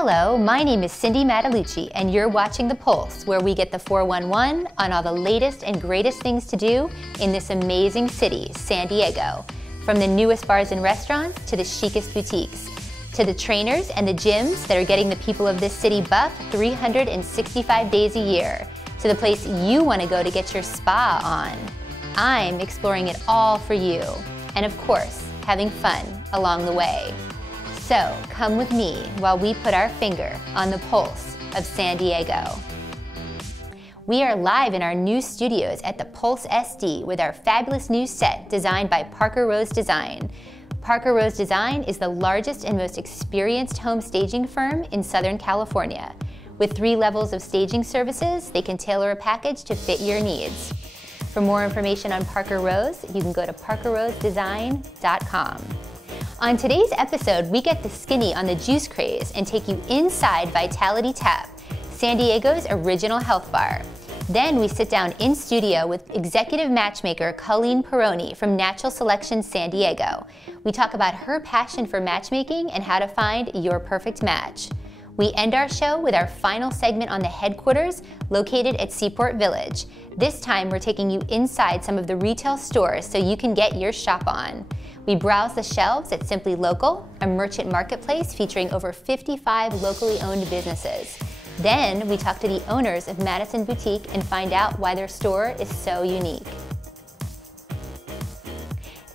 Hello, my name is Cindy Matalucci, and you're watching The Pulse, where we get the 411 on all the latest and greatest things to do in this amazing city, San Diego. From the newest bars and restaurants to the chicest boutiques, to the trainers and the gyms that are getting the people of this city buff 365 days a year, to the place you want to go to get your spa on. I'm exploring it all for you, and of course, having fun along the way. So come with me while we put our finger on the pulse of San Diego. We are live in our new studios at the Pulse SD with our fabulous new set designed by Parker Rose Design. Parker Rose Design is the largest and most experienced home staging firm in Southern California. With 3 levels of staging services, they can tailor a package to fit your needs. For more information on Parker Rose, you can go to parkerrosedesign.com. On today's episode, we get the skinny on the juice craze and take you inside Vitality Tap, San Diego's original health bar. Then we sit down in studio with executive matchmaker Colleen Perone from Natural Selection San Diego. We talk about her passion for matchmaking and how to find your perfect match. We end our show with our final segment on the headquarters located at Seaport Village. This time we're taking you inside some of the retail stores so you can get your shop on. We browse the shelves at Simply Local, a merchant marketplace featuring over 55 locally owned businesses. Then we talk to the owners of Madison Boutique and find out why their store is so unique.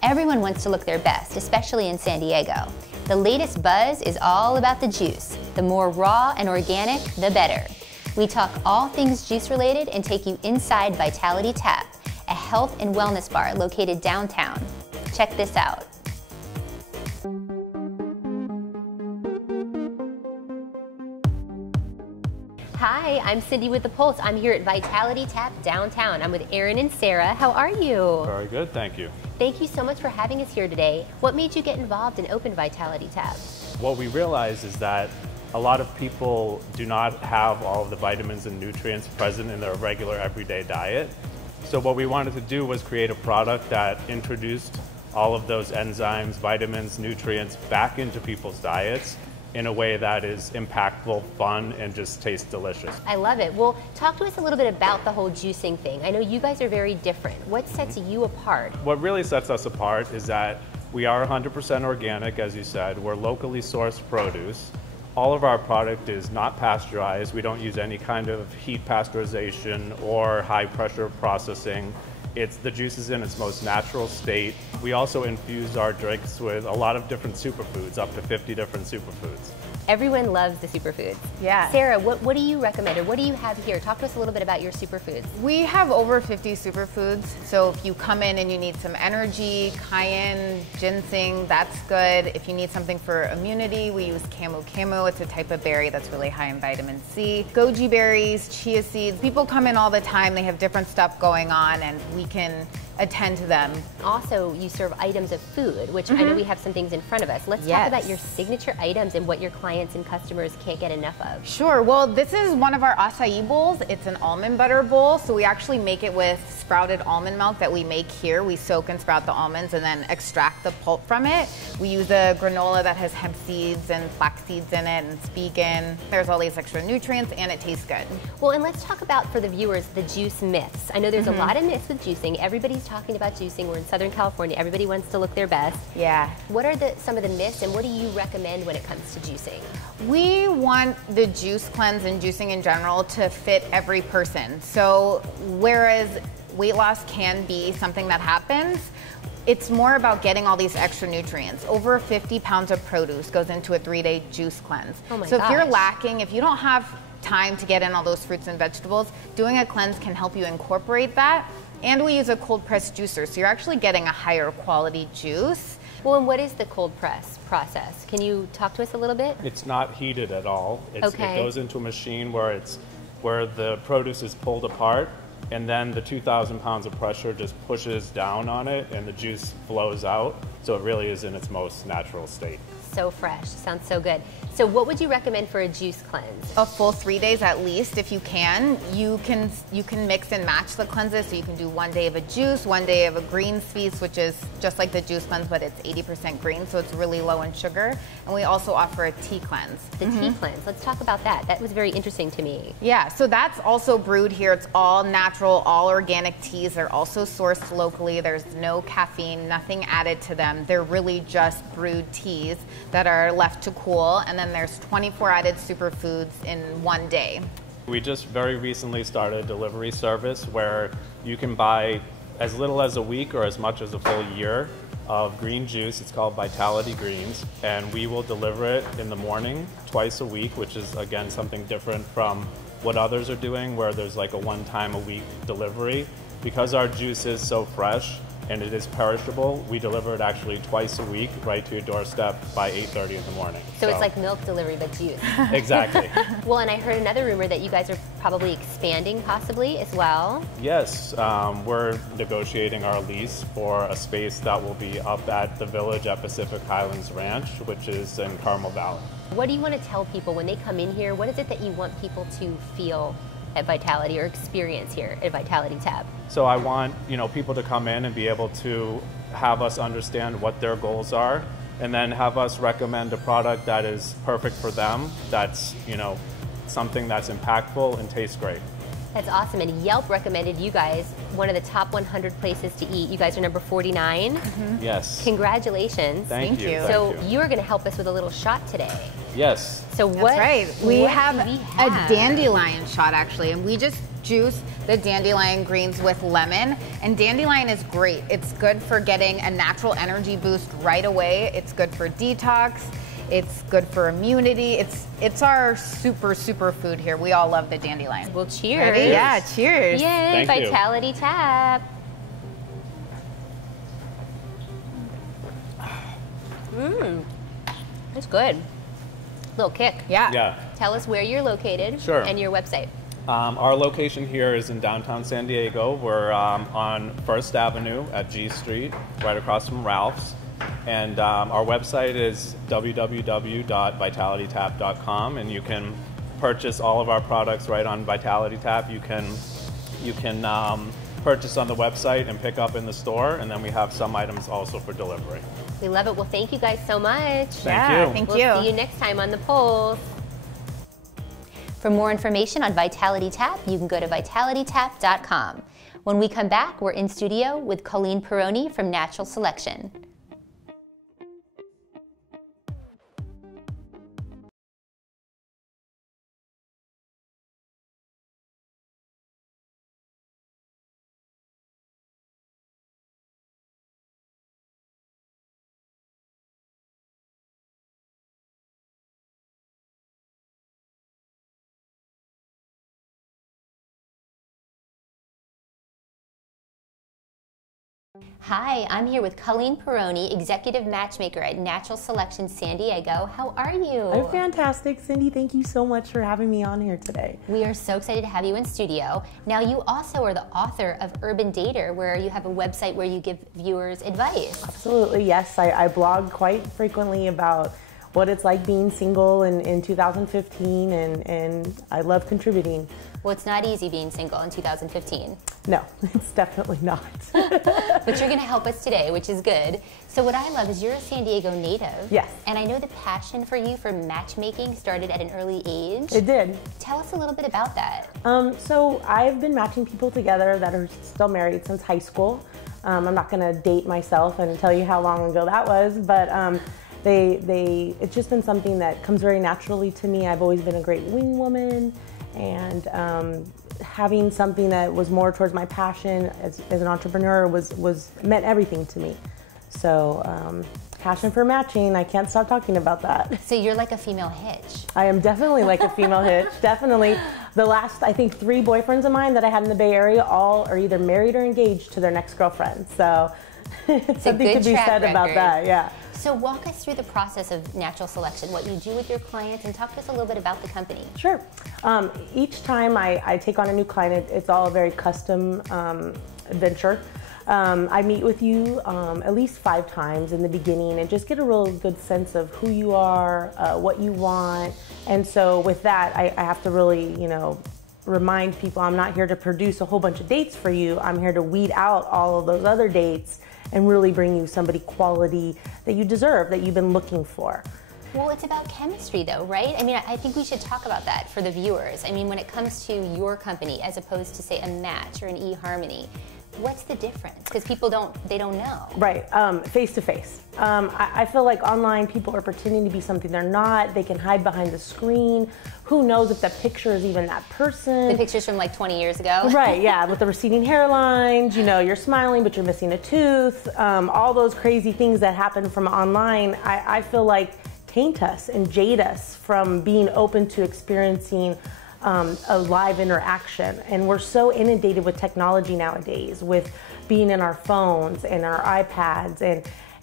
Everyone wants to look their best, especially in San Diego. The latest buzz is all about the juice. The more raw and organic, the better. We talk all things juice related and take you inside Vitality Tap, a health and wellness bar located downtown. Check this out. Hi, I'm Cindy with The Pulse. I'm here at Vitality Tap downtown. I'm with Aaron and Sarah. How are you? Very good, thank you. Thank you so much for having us here today. What made you get involved and open Vitality Tap? What we realize is that a lot of people do not have all of the vitamins and nutrients present in their regular everyday diet. So what we wanted to do was create a product that introduced all of those enzymes, vitamins, nutrients back into people's diets in a way that is impactful, fun, and just tastes delicious. I love it. Well, talk to us a little bit about the whole juicing thing. I know you guys are very different. What sets you apart? What really sets us apart is that we are 100% organic, as you said. We're locally sourced produce. All of our product is not pasteurized. We don't use any kind of heat pasteurization or high pressure processing. The juice is in its most natural state. We also infuse our drinks with a lot of different superfoods, up to 50 different superfoods. Everyone loves the superfoods. Yeah. Sarah, what do you recommend, or what do you have here? Talk to us a little bit about your superfoods. We have over 50 superfoods. So if you come in and you need some energy, cayenne, ginseng, that's good. If you need something for immunity, we use camu camu. It's a type of berry that's really high in vitamin C. Goji berries, chia seeds. People come in all the time. They have different stuff going on, and we can attend to them. Also, you serve items of food, which I know we have some things in front of us. Let's talk about your signature items and what your clients and customers can't get enough of. Sure. Well, this is one of our acai bowls. It's an almond butter bowl. So we actually make it with sprouted almond milk that we make here. We soak and sprout the almonds and then extract the pulp from it. We use a granola that has hemp seeds and flax seeds in it, and it's vegan. There's all these extra nutrients and it tastes good. Well, and let's talk about, for the viewers, the juice myths. I know there's a lot of myths with juicing. Everybody's talking about juicing. We're in Southern California. Everybody wants to look their best. Yeah. What are some of the myths, and what do you recommend when it comes to juicing? We want the juice cleanse and juicing in general to fit every person. So whereas weight loss can be something that happens, it's more about getting all these extra nutrients. Over 50 pounds of produce goes into a 3-day juice cleanse. Oh my so gosh. If you're lacking, if you don't have time to get in all those fruits and vegetables, doing a cleanse can help you incorporate that. And we use a cold press juicer, so you're actually getting a higher quality juice. Well, and what is the cold press process? Can you talk to us a little bit? It's not heated at all. It goes into a machine where the produce is pulled apart, and then the 2,000 pounds of pressure just pushes down on it and the juice flows out. So it really is in its most natural state. So fresh, sounds so good. So what would you recommend for a juice cleanse? A full 3 days at least, if you can. You can mix and match the cleanses, so you can do 1 day of a juice, 1 day of a greens feast, which is just like the juice cleanse, but it's 80% green, so it's really low in sugar. And we also offer a tea cleanse. The tea cleanse, let's talk about that. That was very interesting to me. Yeah, so that's also brewed here. It's all natural, all organic teas. They're also sourced locally. There's no caffeine, nothing added to them. They're really just brewed teas that are left to cool, and then there's 24 added superfoods in 1 day. We just very recently started a delivery service where you can buy as little as a week or as much as a full year of green juice. It's called Vitality Greens, and we will deliver it in the morning twice a week, which is again something different from what others are doing where there's like a 1 time a week delivery. Because our juice is so fresh and it is perishable, we deliver it actually twice a week right to your doorstep by 8:30 in the morning. So it's like milk delivery, but juice. Exactly. Well, and I heard another rumor that you guys are probably expanding possibly as well. Yes, we're negotiating our lease for a space that will be up at the Village at Pacific Highlands Ranch, which is in Carmel Valley. What do you want to tell people when they come in here? What is it that you want people to feel at Vitality or experience here at Vitality Tap? So I want people to come in and be able to have us understand what their goals are, and then have us recommend a product that is perfect for them, that's something that's impactful and tastes great. That's awesome. And Yelp recommended you guys one of the top 100 places to eat. You guys are number 49. Yes. Congratulations. Thank you. So you are going to help us with a little shot today. Yes. So what? That's right. We have a a dandelion shot actually, and we just juice the dandelion greens with lemon. And dandelion is great. It's good for getting a natural energy boost right away. It's good for detox. It's good for immunity. It's our super food here. We all love the dandelion. Well, cheers. Ready? Yeah, cheers. Yay, Thank you. Vitality Tap. That's good. Little kick. Yeah. Tell us where you're located. Sure. And your website. Our location here is in downtown San Diego. We're on First Avenue at G Street, right across from Ralph's. And our website is www.vitalitytap.com, and you can purchase all of our products right on Vitality Tap. You can purchase on the website and pick up in the store, and then we have some items also for delivery. We love it. Well, thank you guys so much. Thank you. Thank you. We'll see you next time on The Pulse. For more information on Vitality Tap, you can go to vitalitytap.com. When we come back, we're in studio with Colleen Perone from Natural Selection. Hi, I'm here with Colleen Perone, Executive Matchmaker at Natural Selection San Diego. How are you? I'm fantastic, Cindy. Thank you so much for having me on here today. We are so excited to have you in studio. Now, you also are the author of Urban Dater, where you have a website where you give viewers advice. Absolutely, yes. I blog quite frequently about what it's like being single in 2015, and I love contributing. Well, it's not easy being single in 2015. No, it's definitely not. But you're going to help us today, which is good. So what I love is you're a San Diego native. Yes. And I know the passion for you for matchmaking started at an early age. It did. Tell us a little bit about that. So I've been matching people together that are still married since high school. I'm not going to date myself and tell you how long ago that was, but it's just been something that comes very naturally to me. I've always been a great wing woman, and having something that was more towards my passion as an entrepreneur meant everything to me. So passion for matching, I can't stop talking about that. So you're like a female Hitch. I am definitely like a female Hitch, definitely. The last, I think, 3 boyfriends of mine that I had in the Bay Area all are either married or engaged to their next girlfriend. So it's something to be said about that, yeah. So walk us through the process of natural selection, what you do with your clients, and talk to us a little bit about the company. Sure. Each time I take on a new client, it's all a very custom adventure. I meet with you at least 5 times in the beginning and just get a real good sense of who you are, what you want. And so with that, I have to really, remind people I'm not here to produce a whole bunch of dates for you. I'm here to weed out all of those other dates and really bring you somebody quality that you deserve, that you've been looking for. Well, it's about chemistry though, right? I mean, I think we should talk about that for the viewers. I mean, when it comes to your company as opposed to say a Match or an eHarmony, what's the difference? Because people don't know. Right, face to face. I feel like online people are pretending to be something they're not. They can hide behind the screen. Who knows if that picture is even that person? The pictures from like 20 years ago. Right, yeah, with the receding hairlines, you're smiling but you're missing a tooth. All those crazy things that happen from online, I feel like taint us and jade us from being open to experiencing a live interaction. And we're so inundated with technology nowadays, with being in our phones and our iPads,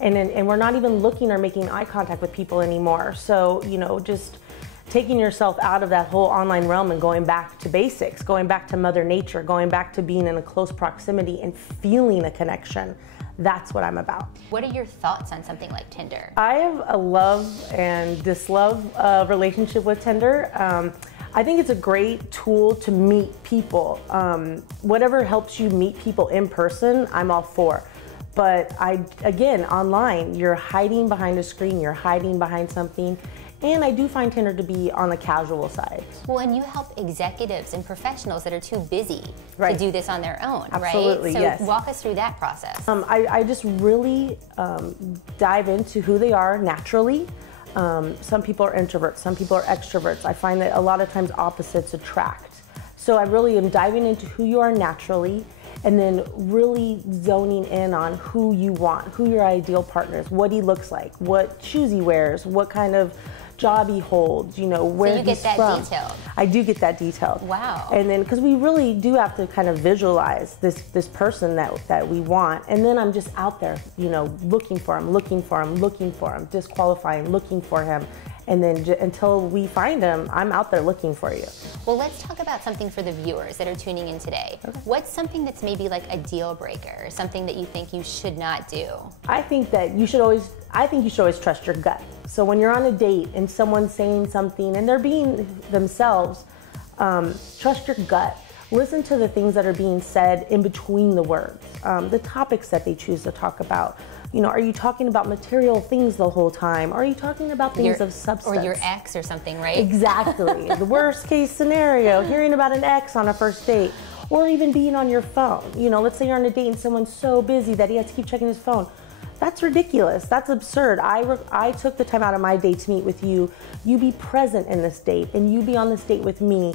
and we're not even looking or making eye contact with people anymore. So, just taking yourself out of that whole online realm and going back to basics, going back to Mother Nature, going back to being in a close proximity and feeling a connection. That's what I'm about. What are your thoughts on something like Tinder? I have a love and dislove relationship with Tinder. I think it's a great tool to meet people. Whatever helps you meet people in person, I'm all for. But again, online, you're hiding behind a screen, you're hiding behind something. And I do find Tinder to be on the casual side. Well, and you help executives and professionals that are too busy to do this on their own, Absolutely, right? yes. So walk us through that process. I just really dive into who they are naturally. Some people are introverts, some people are extroverts. I find that a lot of times opposites attract. So I really am diving into who you are naturally and then really zoning in on who you want, who your ideal partner is, what he looks like, what shoes he wears, what kind of job he holds, where he's from. So you get that detailed. I do get that detailed. Wow. And then, because we really do have to kind of visualize this person that we want. And then I'm just out there, looking for him, disqualifying, looking for him. And then until we find him, I'm out there looking for you. Well, let's talk about something for the viewers that are tuning in today. Okay. What's something that's maybe like a deal breaker, or something that you think you should not do? I think you should always trust your gut. So when you're on a date and someone's saying something and they're being themselves, trust your gut. Listen to the things that are being said in between the words, the topics that they choose to talk about. Are you talking about material things the whole time? Are you talking about things of substance? Or your ex or something, right? Exactly. The worst case scenario, hearing about an ex on a first date, or even being on your phone. Let's say you're on a date and someone's so busy that he has to keep checking his phone. That's ridiculous. That's absurd. I took the time out of my day to meet with you. You be present in this date, and you be on this date with me.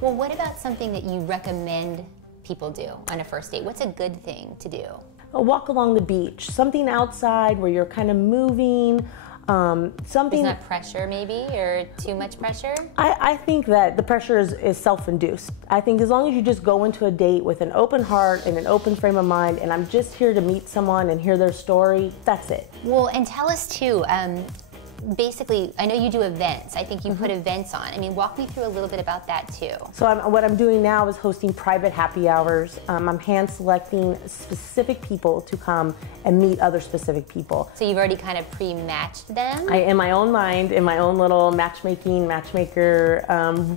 Well, what about something that you recommend people do on a first date? What's a good thing to do? A walk along the beach, something outside where you're kind of moving, something. There's not pressure maybe, or too much pressure? I think that the pressure is self-induced. I think as long as you just go into a date with an open heart and an open frame of mind, and I'm just here to meet someone and hear their story, that's it. Well, and tell us too, basically, I know you do events. I think you put events on. I mean, walk me through a little bit about that too. So what I'm doing now is hosting private happy hours. I'm hand selecting specific people to come and meet other specific people. So you've already kind of pre-matched them? In my own mind, in my own little matchmaker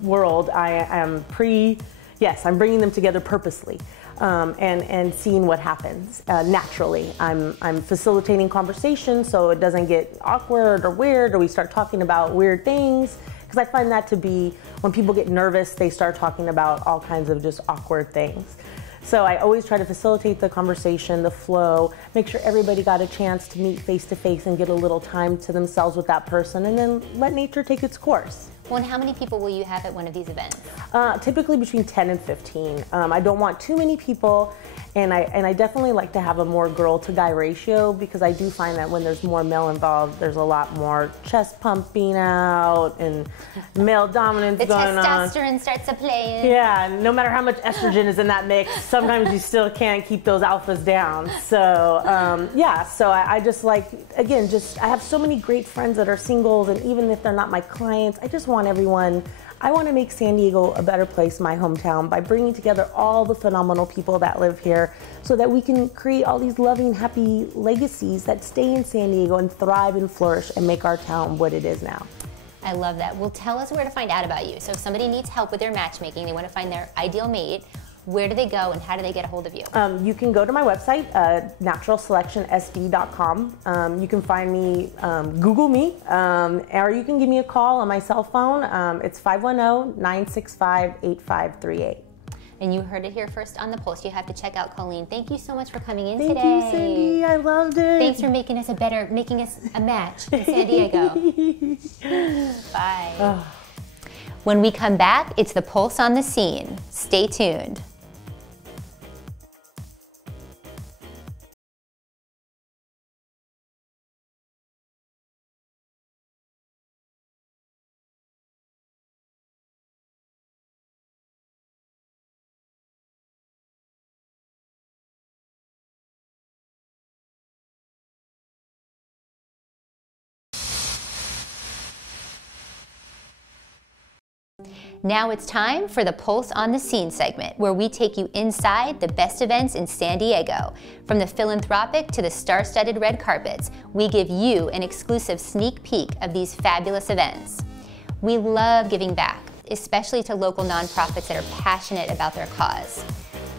world, I'm bringing them together purposely. And seeing what happens naturally. I'm facilitating conversation so it doesn't get awkward or weird, or we start talking about weird things, because I find that to be, when people get nervous, they start talking about all kinds of just awkward things. So I always try to facilitate the conversation, the flow, make sure everybody got a chance to meet face to face and get a little time to themselves with that person, and then let nature take its course. Well, and how many people will you have at one of these events? Typically between 10 and 15. I don't want too many people, And I definitely like to have a more girl to guy ratio, because I do find that when there's more male involved, there's a lot more chest pumping out and male dominance going on. The testosterone starts to play. Yeah, no matter how much estrogen is in that mix, sometimes you still can't keep those alphas down. So yeah, so I just like, again, I have so many great friends that are singles, and even if they're not my clients, I just want everyone. I want to make San Diego a better place, my hometown, by bringing together all the phenomenal people that live here so that we can create all these loving, happy legacies that stay in San Diego and thrive and flourish and make our town what it is now. I love that. Well, tell us where to find out about you. So if somebody needs help with their matchmaking, they want to find their ideal mate, where do they go and how do they get a hold of you? You can go to my website, naturalselectionsd.com. You can find me, Google me, or you can give me a call on my cell phone. It's 510-965-8538. And you heard it here first on The Pulse. You have to check out Colleen. Thank you so much for coming in today. Thank you, Cindy. I loved it. Thanks for making us a match in San Diego. Bye. Oh. When we come back, it's The Pulse on the Scene. Stay tuned. Now it's time for the Pulse on the Scene segment, where we take you inside the best events in San Diego. From the philanthropic to the star-studded red carpets, we give you an exclusive sneak peek of these fabulous events. We love giving back, especially to local nonprofits that are passionate about their cause.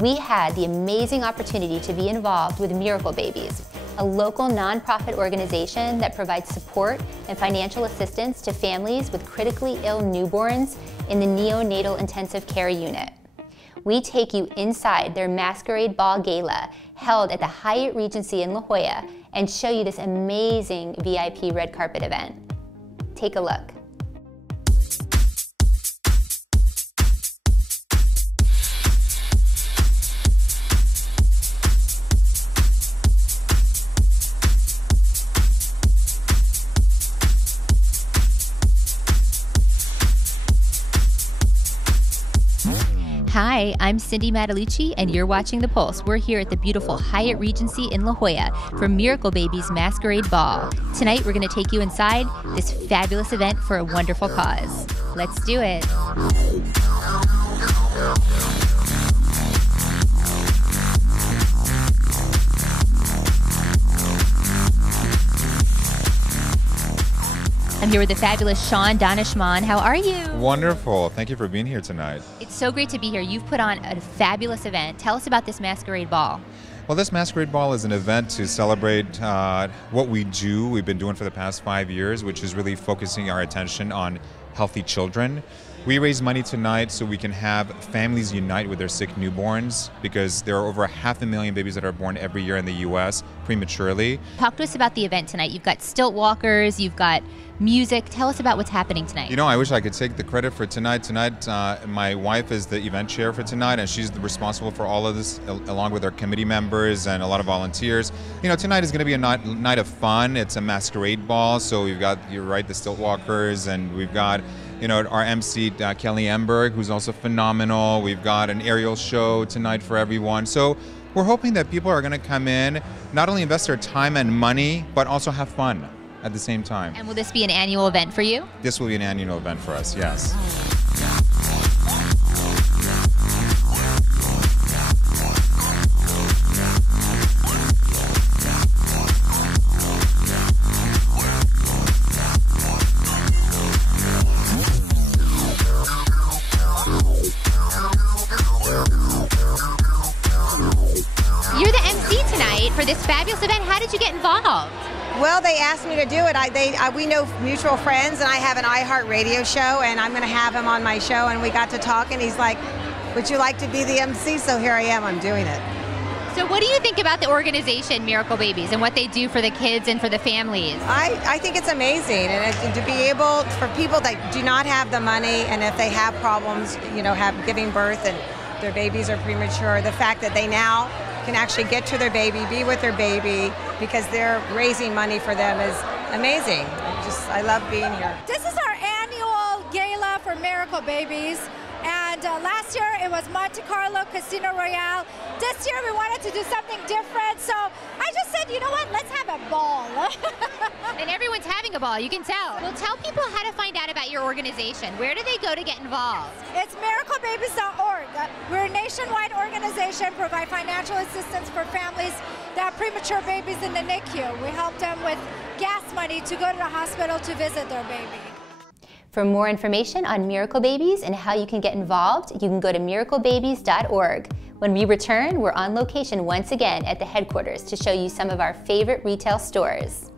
We had the amazing opportunity to be involved with Miracle Babies, a local nonprofit organization that provides support and financial assistance to families with critically ill newborns in the neonatal intensive care unit. We take you inside their Masquerade Ball Gala held at the Hyatt Regency in La Jolla and show you this amazing VIP red carpet event. Take a look. Hi, I'm Cindy Matalucci, and you're watching The Pulse. We're here at the beautiful Hyatt Regency in La Jolla for Miracle Babies Masquerade Ball. Tonight, we're going to take you inside this fabulous event for a wonderful cause. Let's do it. I'm here with the fabulous Sean Donishman. How are you? Wonderful. Thank you for being here tonight. It's so great to be here. You've put on a fabulous event. Tell us about this Masquerade Ball. Well, this Masquerade Ball is an event to celebrate what we've been doing for the past 5 years, which is really focusing our attention on healthy children. We raise money tonight so we can have families unite with their sick newborns, because there are over 500,000 babies that are born every year in the U.S. prematurely. Talk to us about the event tonight. You've got stilt walkers, you've got music. Tell us about what's happening tonight. You know, I wish I could take the credit for tonight. Tonight, my wife is the event chair for tonight, and she's responsible for all of this, along with our committee members and a lot of volunteers. You know, tonight is going to be a night of fun. It's a masquerade ball, so we've got, you're right, the stilt walkers, and we've got, you know, our MC, Kelly Emberg, who's also phenomenal. We've got an aerial show tonight for everyone. So we're hoping that people are going to come in, not only invest their time and money, but also have fun at the same time. And will this be an annual event for you? This will be an annual event for us, yes. You're the MC tonight for this fabulous event. How did you get involved? Well, they asked me to do it. We know mutual friends, and I have an iHeart radio show, and I'm going to have him on my show, and we got to talk, and he's like, would you like to be the MC? So here I am, I'm doing it. So what do you think about the organization Miracle Babies and what they do for the kids and for the families? I think it's amazing, and to be able, for people that do not have the money, and if they have problems, you know, have giving birth and their babies are premature, the fact that they now can actually get to their baby, be with their baby, because they're raising money for them is amazing. I love being here. This is our annual gala for Miracle Babies. And last year it was Monte Carlo Casino Royale. This year we wanted to do something different, so I just said, you know what, let's have a ball. And everyone's having a ball, you can tell. Well, tell people how to find out about your organization. Where do they go to get involved? It's miraclebabies.org. We're a nationwide organization, provide financial assistance for families that have premature babies in the NICU. We help them with gas money to go to the hospital to visit their baby. For more information on Miracle Babies and how you can get involved, you can go to miraclebabies.org. When we return, we're on location once again at the headquarters to show you some of our favorite retail stores.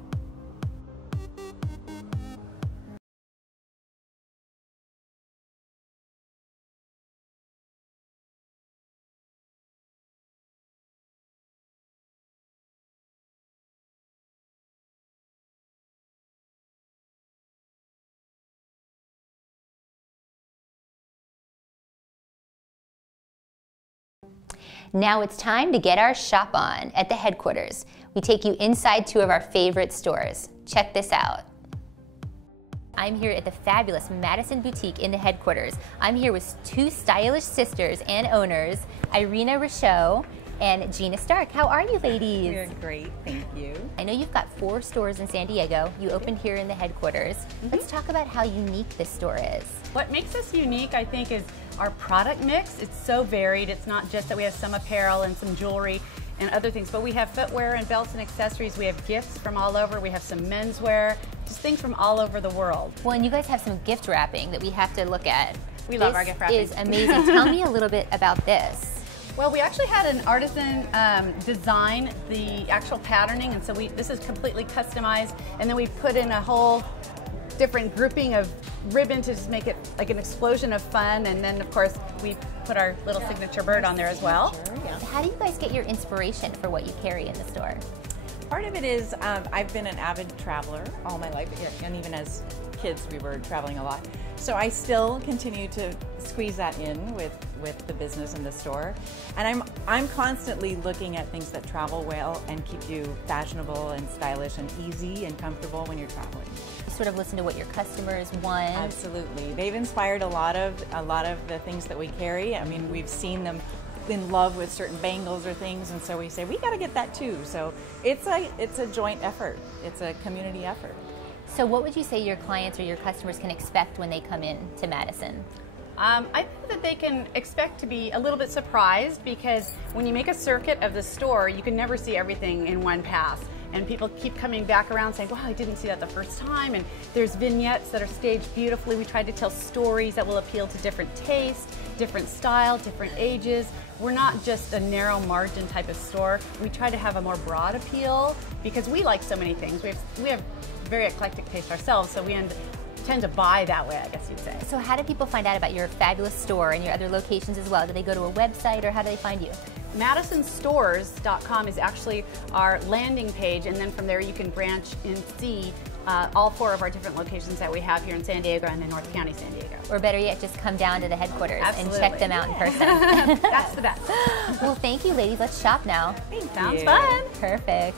Now it's time to get our shop on at the headquarters. We take you inside two of our favorite stores. Check this out. I'm here at the fabulous Madison Boutique in the headquarters. I'm here with two stylish sisters and owners, Irina Richaud and Gina Stark. How are you, ladies? We're great, thank you. I know you've got 4 stores in San Diego. You opened here in the headquarters. Let's talk about how unique this store is. What makes us unique, I think, is our product mix. It's so varied. It's not just that we have some apparel and some jewelry and other things, but we have footwear and belts and accessories. We have gifts from all over. We have some menswear, just things from all over the world. Well, and you guys have some gift wrapping that we have to look at. We love our gift wrapping. This is amazing. Tell me a little bit about this. Well, we actually had an artisan design the actual patterning, and so this is completely customized, and then we put in a whole different grouping of ribbon to just make it like an explosion of fun, and then of course we put our little signature bird on there as well. How do you guys get your inspiration for what you carry in the store? Part of it is I've been an avid traveler all my life, and even as kids we were traveling a lot. So I still continue to squeeze that in with the business in the store. And I'm constantly looking at things that travel well and keep you fashionable and stylish and easy and comfortable when you're traveling. You sort of listen to what your customers want. Absolutely. They've inspired a lot of the things that we carry. I mean, we've seen them in love with certain bangles or things, and so we say we got to get that too. So it's a joint effort. It's a community effort. So what would you say your clients or your customers can expect when they come in to Madison? I think that they can expect to be a little bit surprised, because when you make a circuit of the store, you can never see everything in one pass. And people keep coming back around saying, wow, I didn't see that the first time. And there's vignettes that are staged beautifully. We try to tell stories that will appeal to different tastes, different style, different ages. We're not just a narrow margin type of store. We try to have a more broad appeal because we like so many things. We have very eclectic taste ourselves, so we tend to buy that way, I guess you'd say. So how do people find out about your fabulous store and your other locations as well? Do they go to a website, or how do they find you? MadisonStores.com is actually our landing page, and then from there you can branch and see all 4 of our different locations that we have here in San Diego and in North County, San Diego. Or better yet, just come down to the headquarters Absolutely. and check them out in person. That's the best. Well, thank you, ladies. Let's shop now. Sounds fun. Perfect.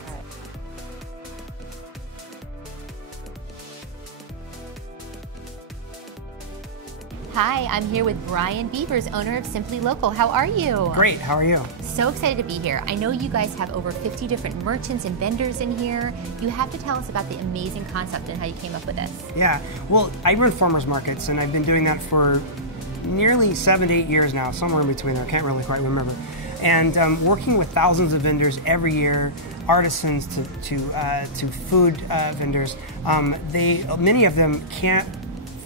Hi, I'm here with Brian Beavers, owner of Simply Local. How are you? Great, how are you? So excited to be here. I know you guys have over 50 different merchants and vendors in here. You have to tell us about the amazing concept and how you came up with this. Yeah, well, I run farmers markets, and I've been doing that for nearly 7 to 8 years now, somewhere in between there, I can't really quite remember. And working with thousands of vendors every year, artisans to food vendors, many of them can't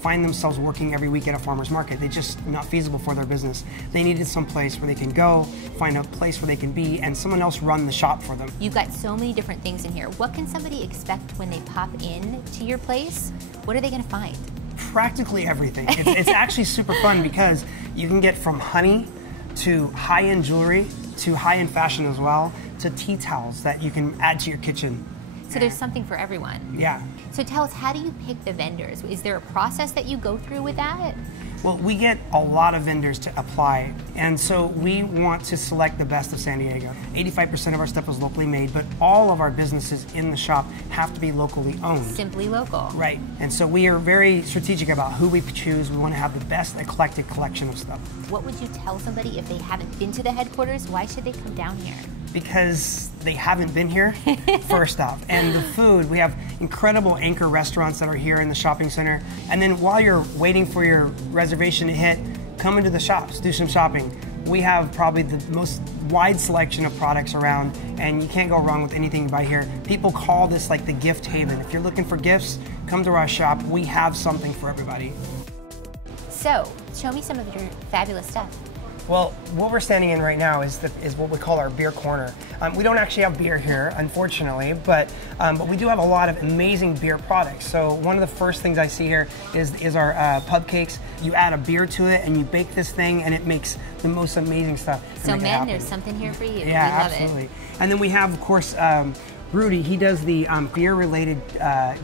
find themselves working every week at a farmer's market. They're just not feasible for their business. They needed some place where they can go, find a place where they can be, and someone else run the shop for them. You've got so many different things in here. What can somebody expect when they pop in to your place? What are they gonna find? Practically everything. It's actually super fun because you can get from honey to high-end jewelry to high-end fashion as well, to tea towels that you can add to your kitchen. So there's something for everyone. Yeah. So tell us, how do you pick the vendors? Is there a process that you go through with that? Well, we get a lot of vendors to apply, and so we want to select the best of San Diego. 85% of our stuff is locally made, but all of our businesses in the shop have to be locally owned. Simply local. Right, and so we are very strategic about who we choose. We want to have the best eclectic collection of stuff. What would you tell somebody if they haven't been to the headquarters? Why should they come down here? Because they haven't been here, first off. And the food, we have incredible anchor restaurants that are here in the shopping center. And then while you're waiting for your reservation to hit, come into the shops, do some shopping. We have probably the most wide selection of products around, and you can't go wrong with anything you buy here. People call this like the gift haven. If you're looking for gifts, come to our shop. We have something for everybody. So, show me some of your fabulous stuff. Well, what we're standing in right now is what we call our beer corner. We don't actually have beer here, unfortunately, but we do have a lot of amazing beer products. So one of the first things I see here is our pub cakes. You add a beer to it and you bake this thing and it makes the most amazing stuff. So men, there's something here for you. Yeah, we love absolutely. It. And then we have, of course, Rudy. He does the beer-related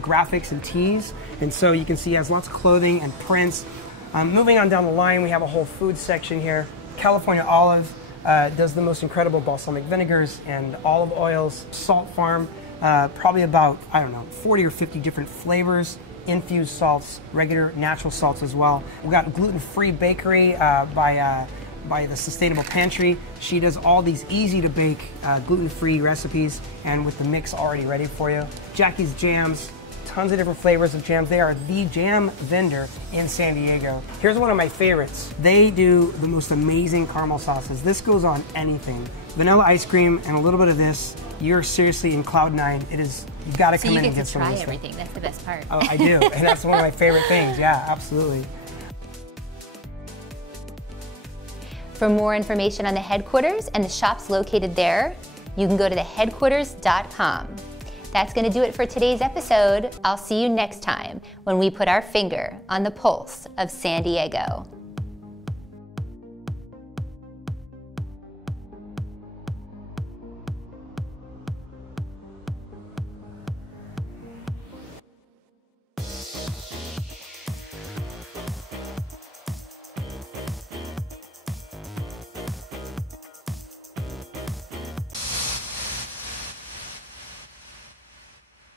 graphics and tees, and so you can see he has lots of clothing and prints. Moving on down the line, we have a whole food section here. California Olive does the most incredible balsamic vinegars and olive oils. Salt Farm, probably about, I don't know, 40 or 50 different flavors, infused salts, regular natural salts as well. We've got gluten-free bakery by the Sustainable Pantry. She does all these easy-to-bake gluten-free recipes and with the mix already ready for you. Jackie's Jams. Tons of different flavors of jams. They are the jam vendor in San Diego. Here's one of my favorites. They do the most amazing caramel sauces. This goes on anything. Vanilla ice cream and a little bit of this. You're seriously in cloud nine. It is, you've got to come in and get some of this. So you get to try everything. That's the best part. Oh, I do, and that's one of my favorite things. Yeah, absolutely. For more information on the headquarters and the shops located there, you can go to theheadquarters.com. That's going to do it for today's episode. I'll see you next time when we put our finger on the pulse of San Diego.